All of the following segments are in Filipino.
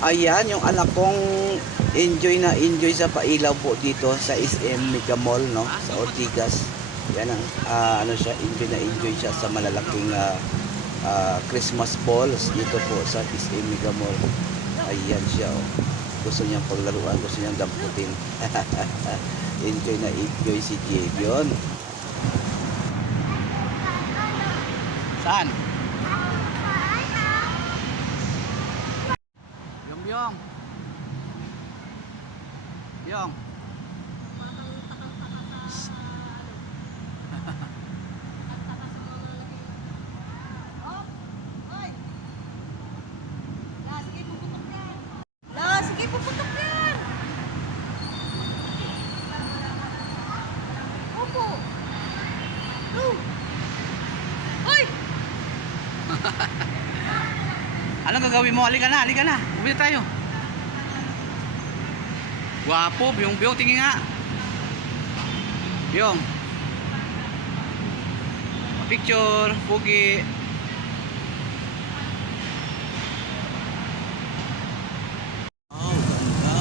Ayan, yung anak kong enjoy sa pailaw po dito sa SM Mega Mall, no? Sa Ortigas. Yan ang, ano siya, enjoy siya sa malalaking Christmas balls dito po sa SM Mega Mall. Ayan siya, oh. Gusto niyang paglaruan, gusto niyang damputin. Enjoy si Javion. Saan? Yung. Yung. Sige, puputok yan. Opo. Oh. Hoy! Anong gagawin mo? Halika na. Bumili tayo. Gwapo, biyong, tingin nga. Biyong. Picture, pugi. Oh, ganda.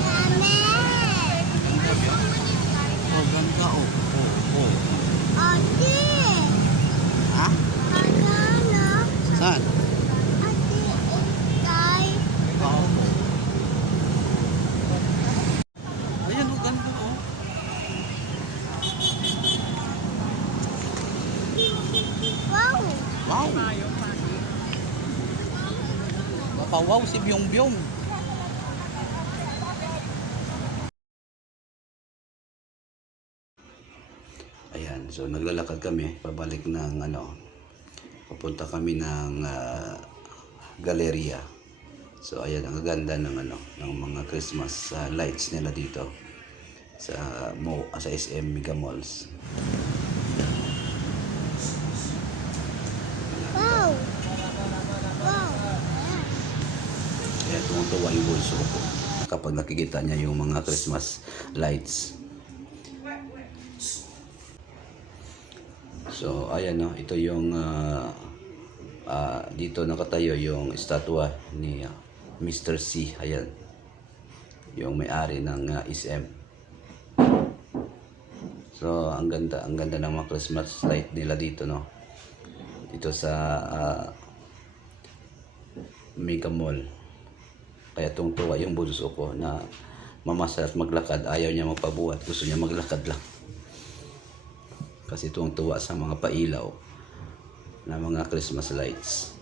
Ganda, Biyong. Oh, ganda. Oh. Ate! Ha? Banana! Saan? Ate, itay! Oo. Ayan, oh, ganda, oh. Wow! Wow. Wow, si Byong. Ayan, so naglalakad kami pabalik ng papunta kami ng galeria. So ayan, ang ganda ng ng mga Christmas lights nila dito sa sa SM Mega Malls. Wow! Wow! Kaya tumutuwa yung bulso ko kapag nakikita niya yung mga Christmas lights. So ayan, no, ito yung dito nakatayo yung estatwa ni Mr. C. Ayan, yung may-ari ng SM. So ang ganda ng mga Christmas light nila dito, no, dito sa Mega Mall. Kaya tungtuwa yung bulso ko na mamasal at maglakad. Ayaw niya magpabuhat, gusto niya maglakad lang kasi tungtuwa sa mga pailaw na mga Christmas lights.